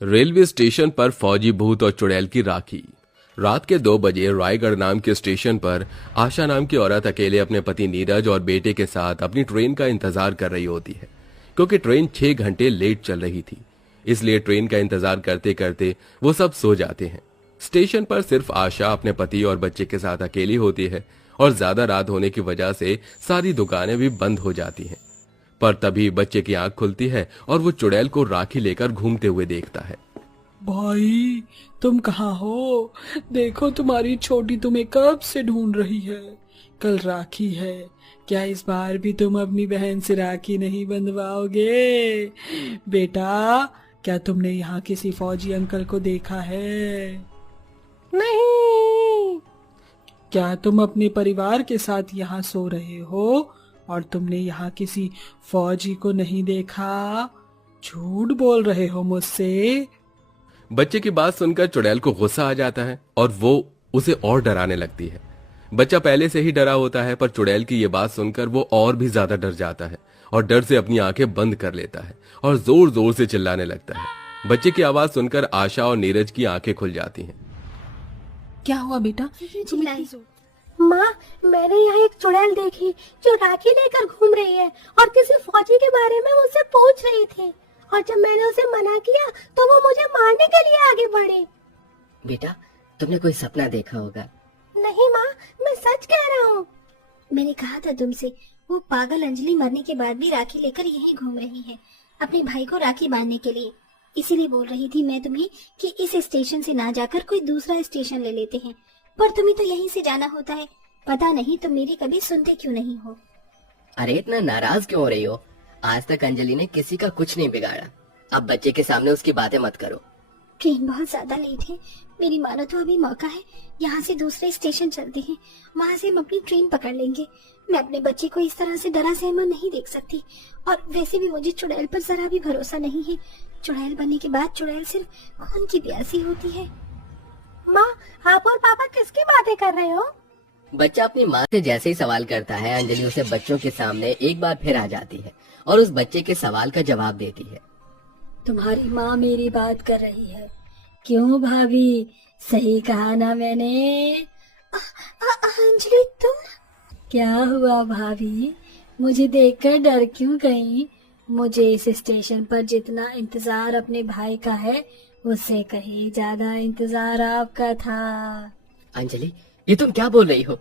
Railway station पर फौजी भूत और चुड़ैल की राखी। रात के 2 बजे रायगढ़ नाम के स्टेशन पर आशा नाम की औरत अकेले अपने पति नीरज और बेटे के साथ अपनी ट्रेन का इंतजार कर रही होती है। क्योंकि ट्रेन 6 घंटे लेट चल रही थी, इसलिए ट्रेन का इंतजार करते करते वो सब सो जाते हैं। स्टेशन पर सिर्फ आशा अपने पति और बच्चे के साथ अकेली होती है और ज्यादा रात होने की वजह से सारी दुकानें भी बंद हो जाती हैं। पर तभी बच्चे की आंख खुलती है और वो चुड़ैल को राखी लेकर घूमते हुए देखता है। भाई, तुम कहाँ हो? देखो, तुम्हारी छोटी तुम्हें कब से ढूंढ रही है। कल राखी है, क्या इस बार भी तुम अपनी बहन से राखी नहीं बंधवाओगे? बेटा, क्या तुमने यहाँ किसी फौजी अंकल को देखा है? नहीं। क्या तुम अपने परिवार के साथ यहाँ सो रहे हो और तुमने यहाँ किसी फौजी को नहीं देखा? झूठ बोल रहे हो मुझसे। बच्चे की बात सुनकर चुड़ैल को गुस्सा आ जाता है और वो उसे और डराने लगती है। बच्चा पहले से ही डरा होता है, पर चुड़ैल की ये बात सुनकर वो और भी ज्यादा डर जाता है और डर से अपनी आंखें बंद कर लेता है और जोर जोर से चिल्लाने लगता है। बच्चे की आवाज सुनकर आशा और नीरज की आंखें खुल जाती हैं। क्या हुआ बेटा? माँ, मैंने यहाँ एक चुड़ैल देखी जो राखी लेकर घूम रही है और किसी फौजी के बारे में मुझसे पूछ रही थी, और जब मैंने उसे मना किया तो वो मुझे मारने के लिए आगे बढ़ी। बेटा, तुमने कोई सपना देखा होगा। नहीं माँ, मैं सच कह रहा हूँ। मैंने कहा था तुमसे, वो पागल अंजलि मरने के बाद भी राखी लेकर यहीं घूम रही है, अपने भाई को राखी बांधने के लिए। इसीलिए बोल रही थी मैं तुम्हें कि इस स्टेशन से ना जाकर कोई दूसरा स्टेशन ले लेते हैं, पर तुम्हें तो यहीं से जाना होता है। पता नहीं तुम मेरी कभी सुनते क्यों नहीं हो। अरे इतना नाराज क्यों हो रही हो? आज तक अंजलि ने किसी का कुछ नहीं बिगाड़ा। अब बच्चे के सामने उसकी बातें मत करो। ट्रेन बहुत ज्यादा लेट है, मेरी मानो तो अभी मौका है। यहाँ से दूसरे स्टेशन चलते हैं, वहाँ से हम अपनी ट्रेन पकड़ लेंगे। मैं अपने बच्चे को इस तरह से डरा सहमा नहीं देख सकती, और वैसे भी मुझे चुड़ैल पर जरा भी भरोसा नहीं है। चुड़ैल बनने के बाद चुड़ैल सिर्फ खून की प्यासी होती है। माँ, आप और पापा किसकी बातें कर रहे हो? बच्चा अपनी माँ से जैसे ही सवाल करता है, अंजलि उसे बच्चों के सामने एक बार फिर आ जाती है और उस बच्चे के सवाल का जवाब देती है। तुम्हारी माँ मेरी बात कर रही है। क्यों भाभी, सही कहा ना मैंने? अंजलि, तुम? क्या हुआ भाभी, मुझे देखकर डर क्यों गई? मुझे इस स्टेशन पर जितना इंतजार अपने भाई का है, उससे कहीं ज्यादा इंतजार आपका था। अंजलि, ये तुम क्या बोल रही हो?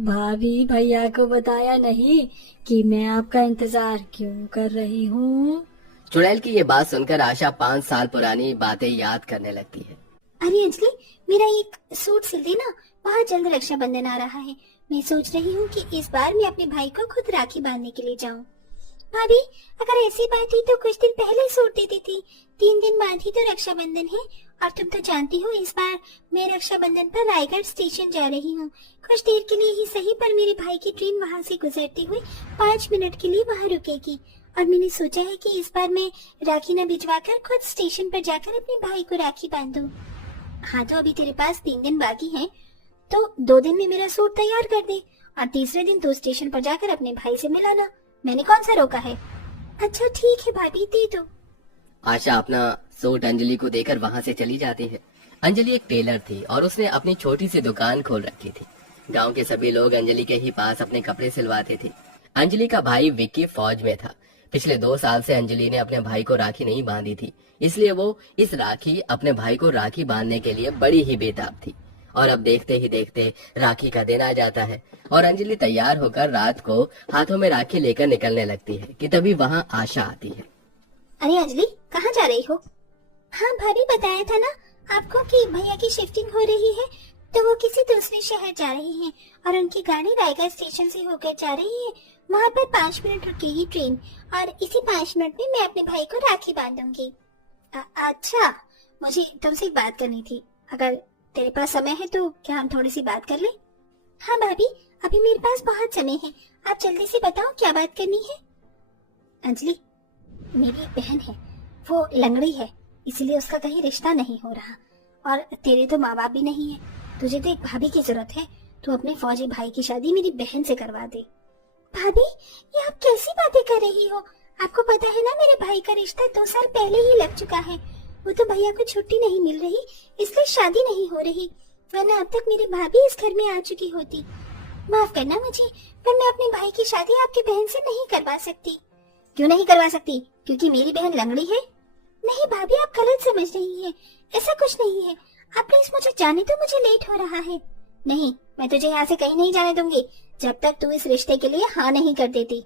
भाभी, भैया को बताया नहीं कि मैं आपका इंतजार क्यों कर रही हूँ? चुड़ैल की ये बात सुनकर आशा 5 साल पुरानी बातें याद करने लगती है। अरे अंजलि, मेरा एक सूट सिल देना, वहाँ जल्द रक्षाबंधन आ रहा है। मैं सोच रही हूँ कि इस बार मैं अपने भाई को खुद राखी बांधने के लिए जाऊँ। भाभी, अगर ऐसी बात थी तो कुछ दिन पहले सूट दे देती। 3 दिन बाद ही तो रक्षाबंधन है, और तुम तो जानती हो इस बार मैं रक्षाबंधन पर रायगढ़ स्टेशन जा रही हूँ। कुछ देर के लिए ही सही, पर मेरे भाई की ट्रेन वहाँ से गुजरते हुए 5 मिनट के लिए वहाँ रुकेगी, और मैंने सोचा है कि इस बार मैं राखी न भिजवाकर खुद स्टेशन पर जाकर अपने भाई को राखी बांधूं। हाँ, तो अभी तेरे पास 3 दिन बाकी हैं, तो 2 दिन में मेरा सूट तैयार कर दे, और तीसरे दिन तो स्टेशन पर जाकर अपने भाई से मिलाना। मैंने कौन सा रोका है? अच्छा ठीक है भाभी, दे दो। आशा अपना सूट अंजलि को देकर वहाँ से चली जाती है। अंजलि एक टेलर थी और उसने अपनी छोटी सी दुकान खोल रखी थी। गांव के सभी लोग अंजलि के ही पास अपने कपड़े सिलवाते थे। अंजलि का भाई विक्की फौज में था। पिछले 2 साल से अंजलि ने अपने भाई को राखी नहीं बांधी थी, इसलिए वो इस राखी अपने भाई को राखी बांधने के लिए बड़ी ही बेताब थी। और अब देखते ही देखते राखी का दिन आ जाता है और अंजलि तैयार होकर रात को हाथों में राखी लेकर निकलने लगती है कि तभी वहाँ आशा आती है। अरे अंजलि, कहाँ जा रही हो? हाँ भाभी, बताया था ना आपको कि भैया की शिफ्टिंग हो रही है, तो वो किसी दूसरे शहर जा रहे हैं और उनकी गाड़ी रायगढ़ स्टेशन से होकर जा रही है। वहाँ पर 5 मिनट रुकेगी ट्रेन, और इसी 5 मिनट में मैं अपने भाई को राखी बांधूंगी। अच्छा, मुझे तुमसे एक बात करनी थी। अगर तेरे पास समय है तो क्या हम थोड़ी सी बात कर लें? हाँ भाभी, अभी मेरे पास बहुत समय है, आप जल्दी से बताओ क्या बात करनी है। अंजलि, मेरी एक बहन है, वो लंगड़ी है, इसीलिए उसका कहीं रिश्ता नहीं हो रहा, और तेरे तो माँ बाप भी नहीं है। तुझे तो एक भाभी की जरूरत है, तू अपने फौजी भाई की शादी मेरी बहन से करवा दे। भाभी, ये आप कैसी बातें कर रही हो? आपको पता है ना मेरे भाई का रिश्ता 2 साल पहले ही लग चुका है। वो तो भैया को छुट्टी नहीं मिल रही, इसलिए शादी नहीं हो रही, वरना अब तक मेरी भाभी इस घर में आ चुकी होती। माफ करना मुझे, पर मैं अपने भाई की शादी आपकी बहन से नहीं करवा सकती। क्यों नहीं करवा सकती? क्योंकि मेरी बहन लंगड़ी है? नहीं भाभी, आप गलत समझ रही है, ऐसा कुछ नहीं है। आप प्लीज मुझे जाने दो, मुझे लेट हो रहा है। नहीं, मैं तुझे यहाँ से कहीं नहीं जाने दूंगी जब तक तू इस रिश्ते के लिए हाँ नहीं कर देती।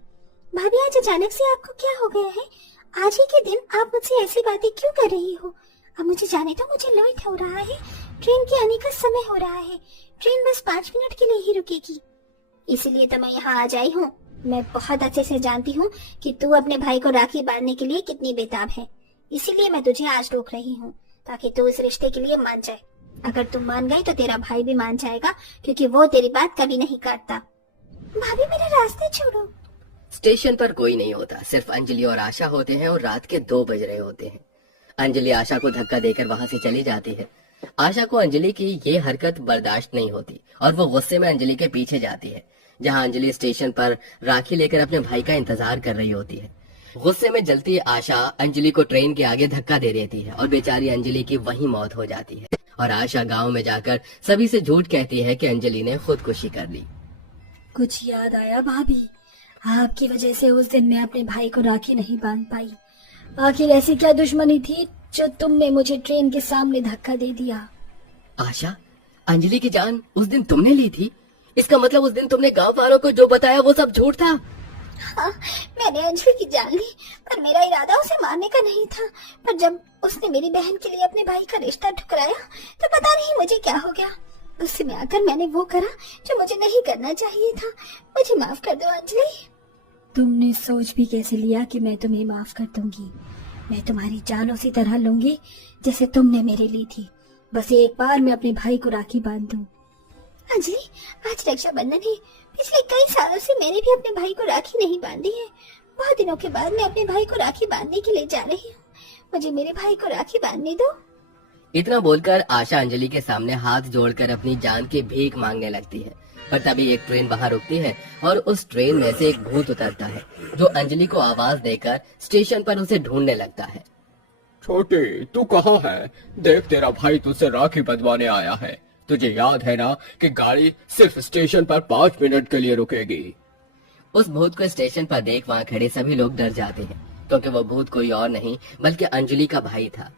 भाभी, आज अचानक से आपको क्या हो गया है? आज ही के दिन आप मुझसे ऐसी बातें क्यों कर रही हो? अब मुझे जाने दो, मुझे लेट हो रहा है, ट्रेन के आने का समय हो रहा है। ट्रेन बस 5 मिनट के लिए ही रुकेगी, इसलिए तो मैं यहाँ आ जाई हूँ। मैं बहुत अच्छे से जानती हूँ कि तू अपने भाई को राखी बांधने के लिए कितनी बेताब है, इसीलिए मैं तुझे आज रोक रही हूँ, ताकि तू इस रिश्ते के लिए मान जाए। अगर तुम मान गई तो तेरा भाई भी मान जाएगा, क्योंकि वो तेरी बात कभी नहीं काटता। भाभी, मेरा रास्ता छोड़ो। स्टेशन पर कोई नहीं होता, सिर्फ अंजलि और आशा होते हैं और रात के 2 बज रहे होते हैं। अंजलि आशा को धक्का देकर वहां से चली जाती है। आशा को अंजलि की ये हरकत बर्दाश्त नहीं होती और वो गुस्से में अंजलि के पीछे जाती है, जहां अंजलि स्टेशन पर राखी लेकर अपने भाई का इंतजार कर रही होती है। गुस्से में जलती आशा अंजलि को ट्रेन के आगे धक्का दे देती है और बेचारी अंजलि की वहीं मौत हो जाती है। और आशा गांव में जाकर सभी से झूठ कहती है कि अंजलि ने खुदकुशी कर ली। कुछ याद आया भाभी? आपकी वजह से उस दिन मैं अपने भाई को राखी नहीं बांध पाई। आखिर ऐसी क्या दुश्मनी थी जो तुमने मुझे ट्रेन के सामने धक्का दे दिया? आशा, अंजलि की जान उस दिन तुमने ली थी? इसका मतलब उस दिन तुमने गांव वालों को जो बताया वो सब झूठ था? हाँ, मैंने अंजलि की जान ली, पर मेरा इरादा उसे मारने का नहीं था। पर जब उसने मेरी बहन के लिए अपने भाई का रिश्ता ठुकराया तो पता नहीं मुझे क्या हो गया। गुस्से में आकर मैंने वो करा जो मुझे नहीं करना चाहिए था। मुझे माफ कर दो अंजलि। तुमने सोच भी कैसे लिया कि मैं तुम्हें माफ कर दूंगी? मैं तुम्हारी जान उसी तरह लूंगी जैसे तुमने मेरे ली थी। बस एक बार मैं अपने भाई को राखी बांध दूं। अंजलि, आज रक्षाबंधन है। पिछले कई सालों से मैंने भी अपने भाई को राखी नहीं बांधी है। बहुत दिनों के बाद मैं अपने भाई को राखी बांधने के लिए जा रही हूँ। मुझे मेरे भाई को राखी बांधने दो। इतना बोलकर आशा अंजलि के सामने हाथ जोड़कर अपनी जान की भीख मांगने लगती है। पर तभी एक ट्रेन वहां रुकती है और उस ट्रेन में से एक भूत उतरता है, जो अंजलि को आवाज देकर स्टेशन पर उसे ढूंढने लगता है। छोटे, तू कहाँ है? देख, तेरा भाई तुझसे राखी बंधवाने आया है। तुझे याद है ना कि गाड़ी सिर्फ स्टेशन पर 5 मिनट के लिए रुकेगी। उस भूत को स्टेशन पर देख वहाँ खड़े सभी लोग डर जाते हैं, क्योंकि वो भूत कोई और नहीं बल्कि अंजलि का भाई था।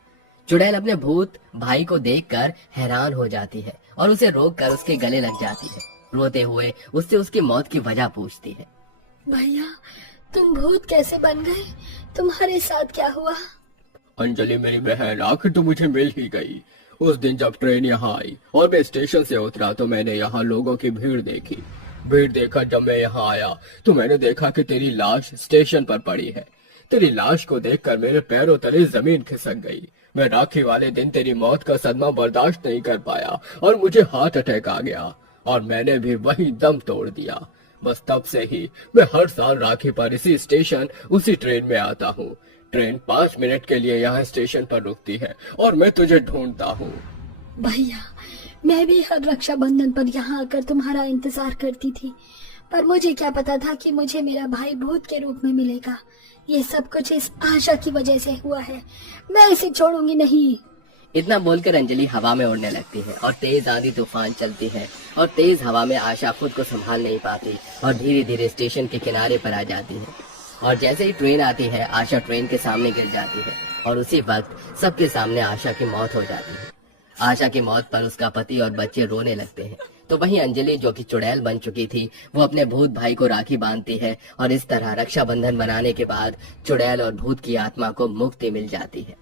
चुड़ैल अपने भूत भाई को देखकर हैरान हो जाती है और उसे रोककर उसके गले लग जाती है। रोते हुए उससे उसकी मौत की वजह पूछती है। भैया, तुम भूत कैसे बन गए? तुम्हारे साथ क्या हुआ? अंजलि मेरी बहन, आखिर तो मुझे मिल ही गई। उस दिन जब ट्रेन यहाँ आई और मैं स्टेशन से उतरा तो मैंने यहाँ लोगों की भीड़ देखी। भीड़ देखकर जब मैं यहाँ आया तो मैंने देखा कि तेरी लाश स्टेशन पर पड़ी है। तेरी लाश को देखकर मेरे पैरों तले जमीन खिसक गई। मैं राखी वाले दिन तेरी मौत का सदमा बर्दाश्त नहीं कर पाया और मुझे हार्ट अटैक आ गया और मैंने भी वही दम तोड़ दिया। बस तब से ही मैं हर साल राखी पर इसी स्टेशन उसी ट्रेन में आता हूँ। ट्रेन 5 मिनट के लिए यहाँ स्टेशन पर रुकती है और मैं तुझे ढूंढता हूँ। भैया, मैं भी हर रक्षाबंधन पर यहाँ आकर तुम्हारा इंतजार करती थी, पर मुझे क्या पता था कि मुझे मेरा भाई भूत के रूप में मिलेगा। ये सब कुछ इस आशा की वजह से हुआ है। मैं इसे छोड़ूंगी नहीं। इतना बोलकर अंजलि हवा में उड़ने लगती है और तेज आंधी तूफान चलती है और तेज हवा में आशा खुद को संभाल नहीं पाती और धीरे धीरे स्टेशन के किनारे पर आ जाती है। और जैसे ही ट्रेन आती है आशा ट्रेन के सामने गिर जाती है और उसी वक्त सबके सामने आशा की मौत हो जाती है। आशा की मौत पर उसका पति और बच्चे रोने लगते हैं। तो वहीं अंजलि, जो कि चुड़ैल बन चुकी थी, वो अपने भूत भाई को राखी बांधती है और इस तरह रक्षाबंधन मनाने के बाद चुड़ैल और भूत की आत्मा को मुक्ति मिल जाती है।